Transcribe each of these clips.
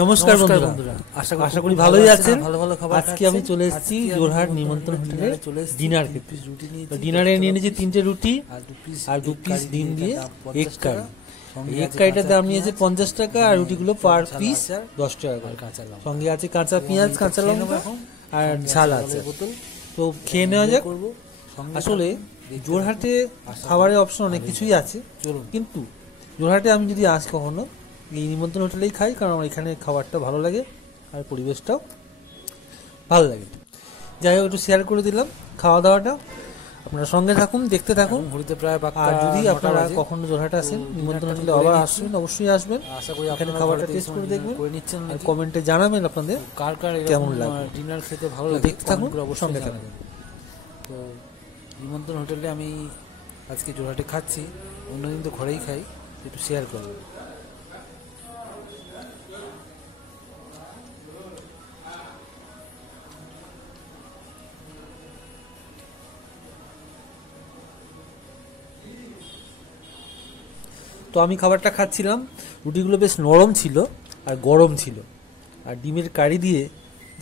নমস্কার বন্ধুরা, আশা করি ভালোই আছেন। আজকে আমি চলে এসেছি জোরহাট নিমন্ত্রণ হোটেলে ডিনার খেতে। ডিনারে নিয়ে নিয়েছি 3টে রুটি আর 2 পিস ডিম দিয়ে এগ কারি। এগ কারিটার দাম নিয়েছে 50 টাকা আর রুটিগুলো পার পিস 10 টাকা করে। সঙ্গে আছে কাঁচা পেঁয়াজ, কাঁচা লঙ্কা আর ঝাল আছে। তো খেয়ে নেওয়া যাক। আসলে জোরহাটে খাবারের অপশন অনেক কিছুই আছে, কিন্তু জোরহাটে আমি যদি আসি কখনো এই নিমন্ত্রণ হোটেলেই খাই, কারণ আমার এখানে খাবারটা ভালো লাগে আর পরিবেশটাও ভালো লাগে। যাই হোক, একটু শেয়ার করে দিলাম খাওয়া দাওয়াটা। আপনারা সঙ্গে থাকুন, দেখতে থাকুন। আর যদি আপনারা কখনো জোরহাট আসেন নিমন্ত্রণ হোটেলে আবার আসবেন, অবশ্যই আসবেন। এখানে খাবারটা টেস্ট করে দেখবেন আর কমেন্টে জানাবেন আপনাদের কেমন লাগে। ডিনার খেতে ভালো লাগে, দেখতে থাকুন, সঙ্গে থাকুন। তো নিমন্ত্রণ হোটেলে আমি আজকে জোরহাটে খাচ্ছি, অন্যদিন তো ঘরেই খাই, একটু শেয়ার করবো। তো আমি খাবারটা খাচ্ছিলাম, রুটিগুলো বেশ নরম ছিল আর গরম ছিল, আর ডিমের কারি দিয়ে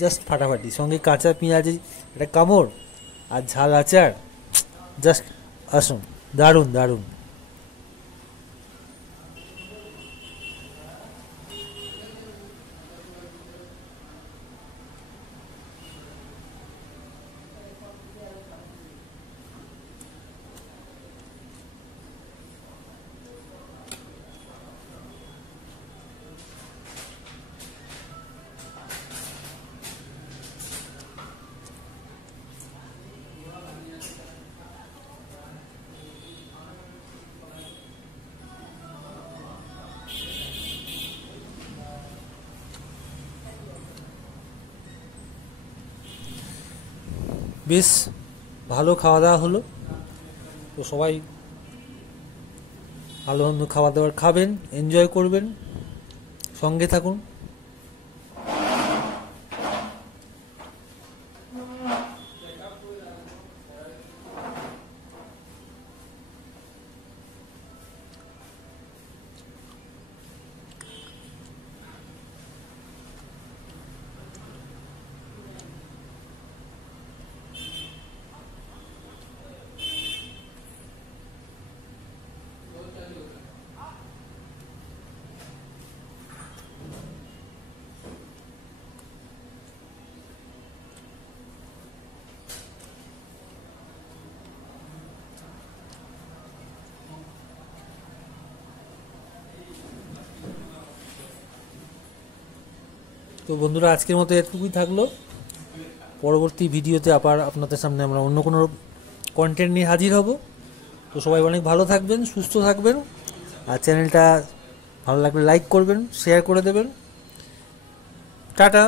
জাস্ট ফাটাফাটি। সঙ্গে কাঁচা পেঁয়াজের একটা কামড় আর ঝাল আচার, জাস্ট আসুন, দারুণ দারুণ। বেশ ভালো খাওয়া দাওয়া হলো। তো সবাই ভালো মন্দ খাওয়া দাওয়ার খাবেন, এনজয় করবেন, সঙ্গে থাকুন। তো বন্ধুরা, আজকের মতো এতটুকুই থাকলো। পরবর্তী ভিডিওতে আবার আপনাদের সামনে আমরা অন্য কোনো কন্টেন্ট নিয়ে হাজির হব। তো সবাই অনেক ভালো থাকবেন, সুস্থ থাকবেন, আর চ্যানেলটা ভালো লাগলে লাইক করবেন, শেয়ার করে দেবেন। টাটা।